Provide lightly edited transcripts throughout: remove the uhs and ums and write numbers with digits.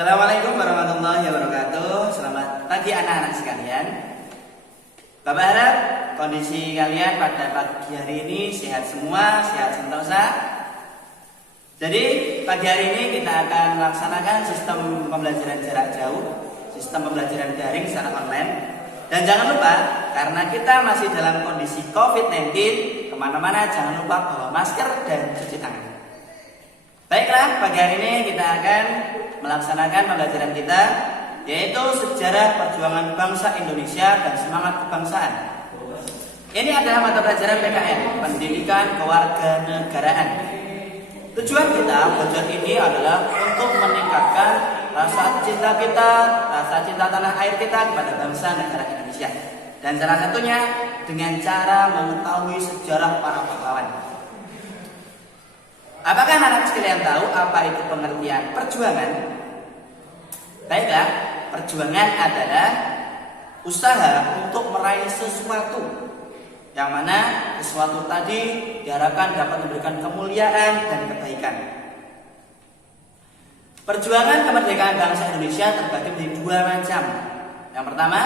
Assalamualaikum warahmatullahi wabarakatuh. Selamat pagi anak-anak sekalian. Bapak harap kondisi kalian pada pagi hari ini sehat semua, sehat sentosa. Jadi pagi hari ini kita akan melaksanakan sistem pembelajaran jarak jauh, sistem pembelajaran daring secara online. Dan jangan lupa, karena kita masih dalam kondisi COVID-19, kemana-mana jangan lupa bawa masker dan cuci tangan. Baiklah, pagi hari ini kita akan melaksanakan pembelajaran kita, yaitu sejarah perjuangan bangsa Indonesia dan semangat kebangsaan. Ini adalah mata pelajaran PKN, Pendidikan Kewarganegaraan. Tujuan kita belajar ini adalah untuk meningkatkan rasa cinta kita, rasa cinta tanah air kita kepada bangsa negara Indonesia. Dan salah satunya dengan cara mengetahui sejarah para pahlawan. Apakah anak-anak sekalian tahu apa itu pengertian perjuangan? Baiklah, perjuangan adalah usaha untuk meraih sesuatu, yang mana sesuatu tadi diharapkan dapat memberikan kemuliaan dan kebaikan. Perjuangan kemerdekaan bangsa Indonesia terbagi menjadi dua macam. Yang pertama,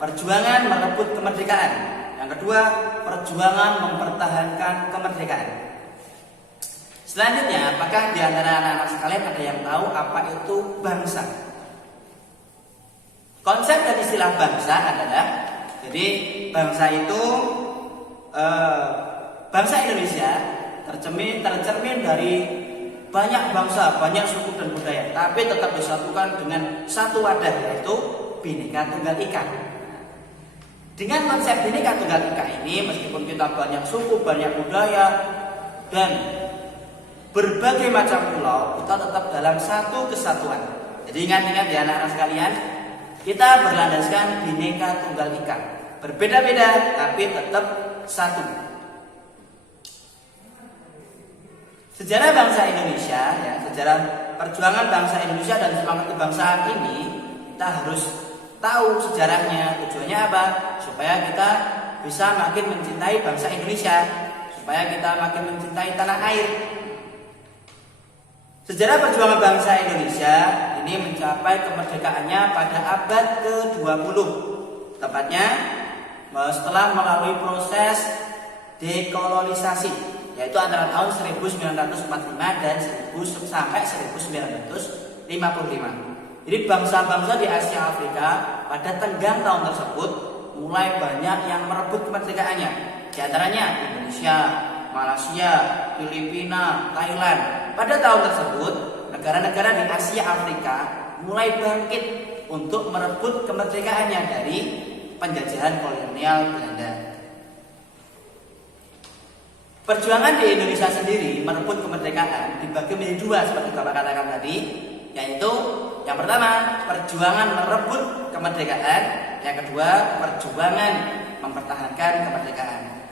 perjuangan merebut kemerdekaan. Yang kedua, perjuangan mempertahankan kemerdekaan. Selanjutnya, apakah di antara anak-anak sekalian ada yang tahu apa itu bangsa? Konsep dan istilah bangsa adalah, jadi bangsa itu bangsa Indonesia tercermin dari banyak bangsa, banyak suku dan budaya, tapi tetap disatukan dengan satu wadah, yaitu Bhinneka Tunggal Ika. Dengan konsep Bhinneka Tunggal Ika ini, meskipun kita banyak suku, banyak budaya, dan berbagai macam pulau, kita tetap dalam satu kesatuan. Jadi ingat-ingat ya anak-anak sekalian, kita berlandaskan Bhinneka Tunggal Ika. Berbeda-beda tapi tetap satu. Sejarah bangsa Indonesia, ya, sejarah perjuangan bangsa Indonesia dan semangat kebangsaan ini, kita harus tahu sejarahnya. Tujuannya apa? Supaya kita bisa makin mencintai bangsa Indonesia, supaya kita makin mencintai tanah air. Sejarah perjuangan bangsa Indonesia ini mencapai kemerdekaannya pada abad ke-20. Tepatnya setelah melalui proses dekolonisasi, yaitu antara tahun 1945 dan sampai 1955. Jadi bangsa-bangsa di Asia Afrika pada tenggang tahun tersebut mulai banyak yang merebut kemerdekaannya. Di antaranya Indonesia, Malaysia, Filipina, Thailand. Pada tahun tersebut, negara-negara di Asia Afrika mulai bangkit untuk merebut kemerdekaannya dari penjajahan kolonial Belanda. Perjuangan di Indonesia sendiri merebut kemerdekaan dibagi menjadi dua seperti Bapak katakan tadi, yaitu yang pertama perjuangan merebut kemerdekaan, yang kedua perjuangan mempertahankan kemerdekaan.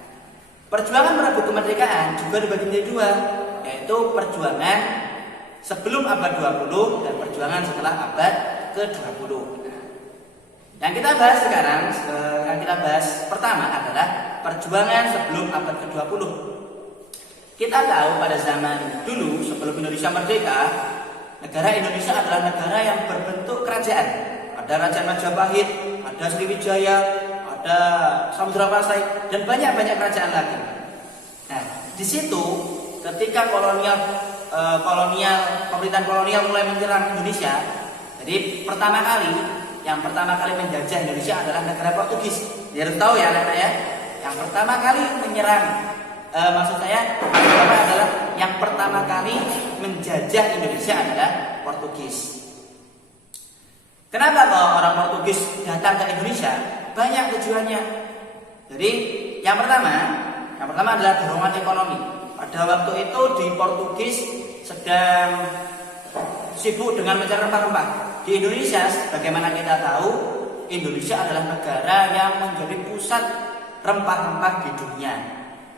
Perjuangan merebut kemerdekaan juga dibagi menjadi dua, yaitu perjuangan sebelum abad 20 dan perjuangan setelah abad ke-20. Yang kita bahas sekarang, yang kita bahas pertama adalah perjuangan sebelum abad ke-20. Kita tahu pada zaman dulu sebelum Indonesia merdeka, negara Indonesia adalah negara yang berbentuk kerajaan. Ada Raja Majapahit, ada Sriwijaya, ada Samudra Pasai, dan banyak-banyak kerajaan lagi. Nah, di situ ketika pemerintahan kolonial mulai menyerang Indonesia, jadi yang pertama kali menjajah Indonesia adalah negara Portugis. Dia harus tahu ya anak-anak ya. Yang pertama kali menyerang, yang pertama kali menjajah Indonesia adalah Portugis. Kenapa kok orang Portugis datang ke Indonesia? Banyak tujuannya. Jadi yang pertama adalah dorongan ekonomi. Pada waktu itu di Portugis sedang sibuk dengan mencari rempah-rempah. Di Indonesia, bagaimana kita tahu, Indonesia adalah negara yang menjadi pusat rempah-rempah di dunia.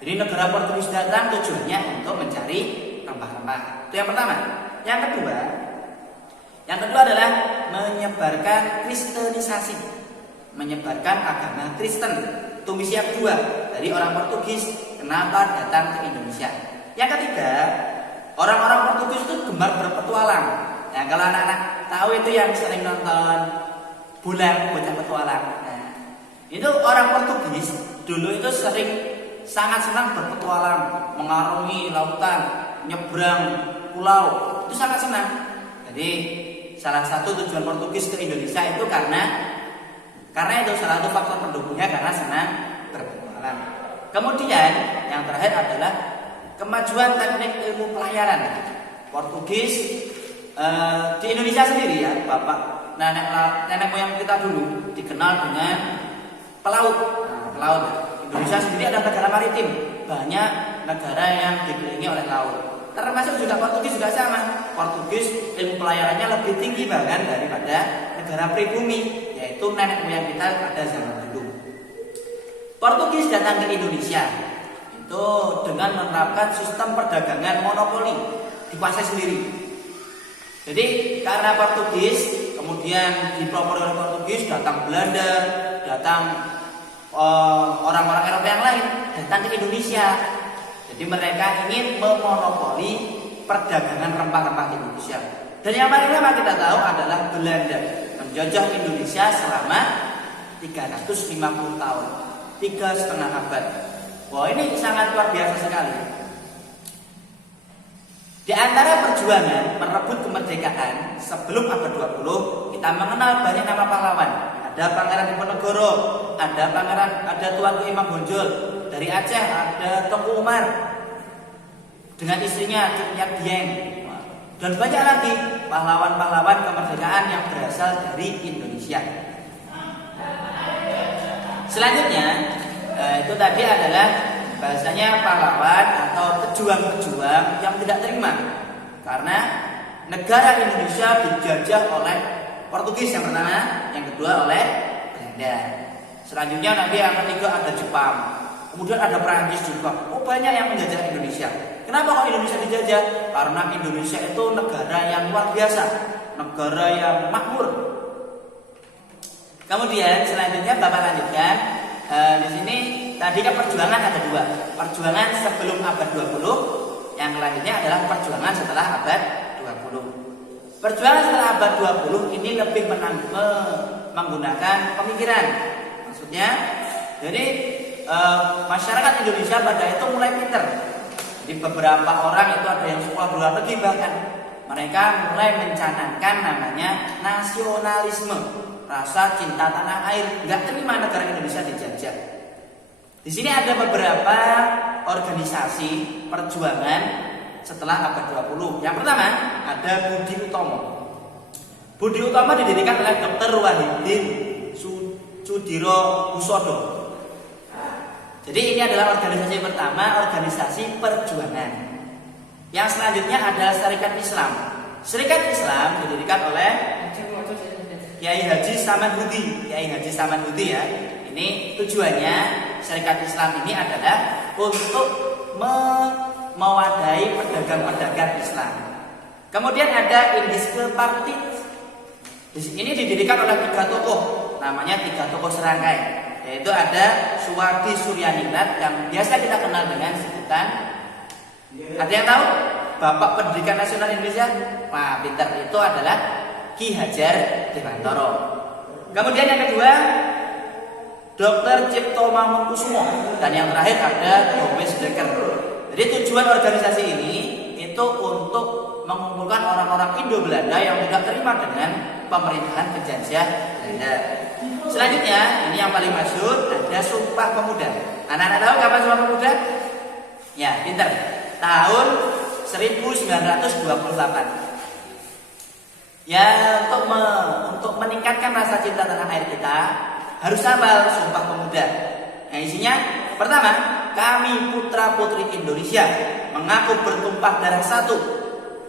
Jadi negara Portugis datang tujuannya untuk mencari rempah-rempah. Itu yang pertama. Yang kedua adalah menyebarkan kristenisasi, menyebarkan agama Kristen. Itu misi yang kedua dari orang Portugis kenapa datang ke Indonesia. Yang ketiga, orang-orang Portugis itu gemar berpetualang. Nah, kalau anak-anak tahu itu yang sering nonton Bulan Bocah Petualang. Nah, itu orang Portugis dulu itu sangat senang berpetualang, mengarungi lautan, nyebrang pulau, itu sangat senang. Jadi salah satu tujuan Portugis ke Indonesia itu karena itu salah satu faktor pendukungnya karena senang berpetualang. Kemudian yang terakhir adalah kemajuan teknik ilmu pelayaran. Portugis di Indonesia sendiri ya, bapak nenek moyang kita dulu dikenal dengan pelaut. Nah, pelaut. Indonesia sendiri adalah negara maritim, banyak negara yang dikelilingi oleh laut. Termasuk juga Portugis juga sama. Portugis ilmu pelayarannya lebih tinggi bahkan daripada negara pribumi, yaitu nenek moyang kita pada zaman dulu. Portugis datang ke Indonesia itu dengan menerapkan sistem perdagangan monopoli, dikuasai sendiri. Jadi karena Portugis, kemudian dipelopori oleh Portugis, datang Belanda, datang orang-orang Eropa yang lain datang ke Indonesia. Jadi mereka ingin memonopoli perdagangan rempah-rempah di Indonesia. Dan yang paling lama kita tahu adalah Belanda menjajah Indonesia selama 350 tahun, 3,5 abad. Wah, ini sangat luar biasa sekali. Di antara perjuangan merebut kemerdekaan sebelum abad 20, kita mengenal banyak nama pahlawan. Ada Pangeran Diponegoro, ada Tuanku Imam Bonjol, dari Aceh ada Tengku Umar dengan istrinya Cut Nyak Dieng, dan banyak lagi pahlawan-pahlawan kemerdekaan yang berasal dari Indonesia. Selanjutnya itu tadi adalah bahasanya pahlawan atau pejuang-pejuang yang tidak terima karena negara Indonesia dijajah oleh Portugis yang pertama, yang kedua oleh Belanda. Selanjutnya nanti yang ketiga ada Jepang, kemudian ada Perancis juga. Oh, banyak yang menjajah Indonesia. Kenapa kok Indonesia dijajah? Karena Indonesia itu negara yang luar biasa, negara yang makmur. Kemudian selanjutnya Bapak lanjutkan. Di sini tadi kan perjuangan ada dua. Perjuangan sebelum abad 20, yang selanjutnya adalah perjuangan setelah abad 20. Perjuangan setelah abad 20 ini lebih menggunakan pemikiran. Maksudnya, jadi masyarakat Indonesia pada itu mulai pinter. Jadi beberapa orang itu ada yang sekolah luar negeri bahkan mereka mulai mencanangkan namanya nasionalisme, rasa cinta tanah air, nggak terima negara Indonesia dijajah. Di sini ada beberapa organisasi perjuangan setelah abad 20. Yang pertama ada Budi Utomo. Budi Utomo didirikan oleh Dr. Wahidin Sudiro Husodo. Jadi ini adalah organisasi pertama, organisasi perjuangan. Yang selanjutnya ada Serikat Islam. Serikat Islam didirikan oleh Kiai Haji Saman Hudi. Kiai Haji Saman Hudi ya. Ini tujuannya Serikat Islam ini adalah untuk mewadahi pedagang-pedagang Islam. Kemudian ada Indiske Party. Ini didirikan oleh 3 tokoh, namanya 3 tokoh serangkai, yaitu ada Suwardi Suryaningrat yang biasa kita kenal dengan sebutan, ada yang tahu? Bapak Pendidikan Nasional Indonesia. Wah, pintar, itu adalah Ki Hajar Dewantara. Kemudian yang kedua Dr. Cipto Mangunkusumo, dan yang terakhir ada Thomas Dekker. Jadi tujuan organisasi ini itu untuk mengumpulkan orang-orang Indo-Belanda yang tidak terima dengan pemerintahan penjajah Belanda. Selanjutnya, ini yang paling masyhur, ada Sumpah Pemuda. Anak-anak tahu kapan Sumpah Pemuda? Ya, pintar. Tahun 1928. Ya, untuk meningkatkan rasa cinta tanah air kita, harus hafal Sumpah Pemuda. Yang isinya, pertama, kami putra-putri Indonesia mengaku bertumpah darah satu,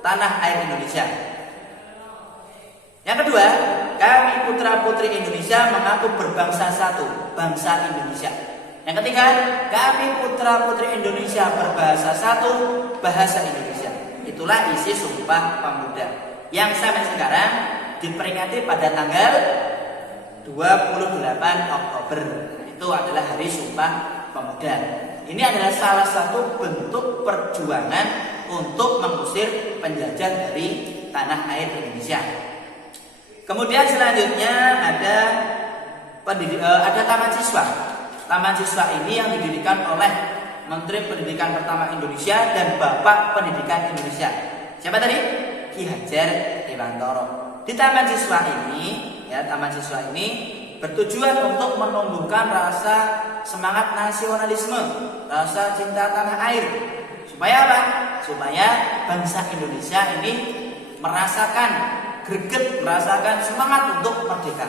tanah air Indonesia. Yang kedua, kami putra-putri Indonesia mengaku berbangsa satu, bangsa Indonesia. Yang ketiga, kami putra-putri Indonesia berbahasa satu, bahasa Indonesia. Itulah isi Sumpah Pemuda yang sampai sekarang diperingati pada tanggal 28 Oktober. Itu adalah Hari Sumpah Pemuda. Ini adalah salah satu bentuk perjuangan untuk mengusir penjajah dari tanah air Indonesia. Kemudian selanjutnya ada taman siswa. Taman siswa ini yang didirikan oleh Menteri Pendidikan pertama Indonesia dan Bapak Pendidikan Indonesia. Siapa tadi? Ki Hajar Dewantoro. Di taman siswa ini bertujuan untuk menumbuhkan rasa semangat nasionalisme, rasa cinta tanah air. Supaya apa? Supaya bangsa Indonesia ini merasakan greget, merasakan semangat untuk merdeka.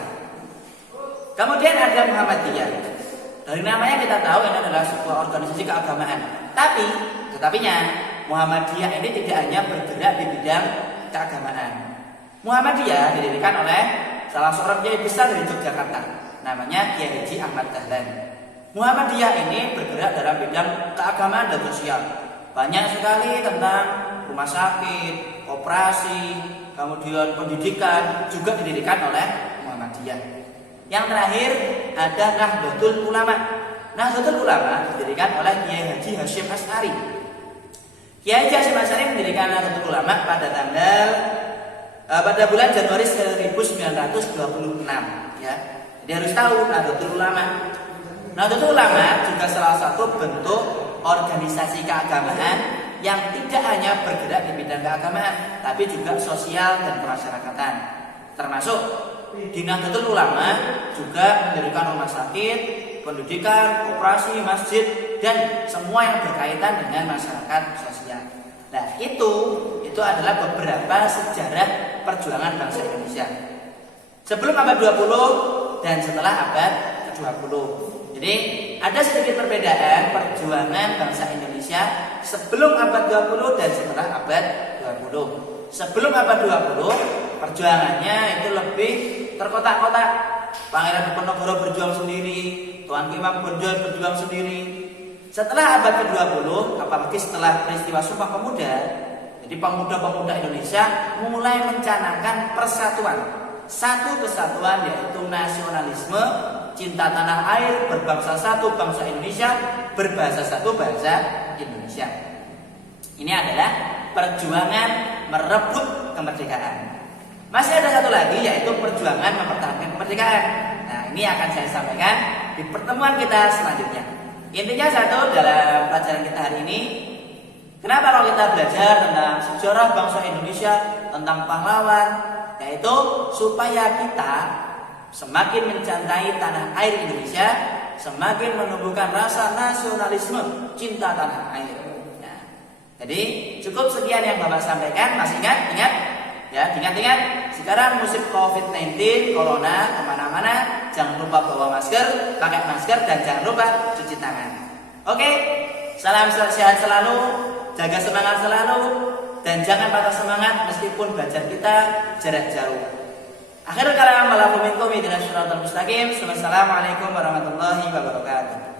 Kemudian ada Muhammadiyah. Dari namanya kita tahu ini adalah sebuah organisasi keagamaan. Tetapinya Muhammadiyah ini tidak hanya bergerak di bidang keagamaan. Muhammadiyah didirikan oleh salah seorang kiai besar dari Yogyakarta, namanya Kiai Haji Ahmad Dahlan. Muhammadiyah ini bergerak dalam bidang keagamaan dan sosial. Banyak sekali tentang rumah sakit, koperasi, kemudian pendidikan juga didirikan oleh Muhammadiyah. Yang terakhir ada Nahdlatul Ulama. Nahdlatul Ulama didirikan oleh Kiai Haji Hasyim Asy'ari. Kiai Haji Hasyim Asy'ari mendirikan Nahdlatul Ulama pada bulan Januari 1926 ya. Jadi harus tahu Nahdlatul Ulama. Nahdlatul Ulama juga salah satu bentuk organisasi keagamaan yang tidak hanya bergerak di bidang keagamaan, tapi juga sosial dan kemasyarakatan. Termasuk di Nahdlatul Ulama juga mendirikan rumah sakit, pendidikan, koperasi, masjid, dan semua yang berkaitan dengan masyarakat sosial. Nah, itu adalah beberapa sejarah perjuangan bangsa Indonesia sebelum abad 20 dan setelah abad ke-20. Jadi ada sedikit perbedaan perjuangan bangsa Indonesia sebelum abad 20 dan setelah abad 20. Sebelum abad 20 perjuangannya itu lebih terkotak-kotak. Pangeran Diponegoro berjuang sendiri, Tuan Imam Bonjol berjuang sendiri. Setelah abad ke-20, apalagi setelah peristiwa Sumpah Pemuda, jadi pemuda-pemuda Indonesia mulai mencanangkan persatuan. Satu kesatuan yaitu nasionalisme, cinta tanah air, berbangsa satu bangsa Indonesia, berbahasa satu bahasa Indonesia. Ini adalah perjuangan merebut kemerdekaan. Masih ada satu lagi yaitu perjuangan mempertahankan kemerdekaan. Nah, ini akan saya sampaikan di pertemuan kita selanjutnya. Intinya satu dalam pelajaran kita hari ini, kenapa kalau kita belajar tentang sejarah bangsa Indonesia, tentang pahlawan, yaitu supaya kita semakin mencintai tanah air Indonesia, semakin menumbuhkan rasa nasionalisme, cinta tanah air. Nah, jadi cukup sekian yang Bapak sampaikan. Masih ingat? Ingat. Sekarang musim COVID-19, Corona, kemana-mana, jangan lupa bawa masker, pakai masker, dan jangan lupa cuci tangan. Oke, salam sehat selalu, jaga semangat selalu, dan jangan patah semangat meskipun belajar kita jarak jauh. Akhirul kalam, Assalamualaikum warahmatullahi wabarakatuh.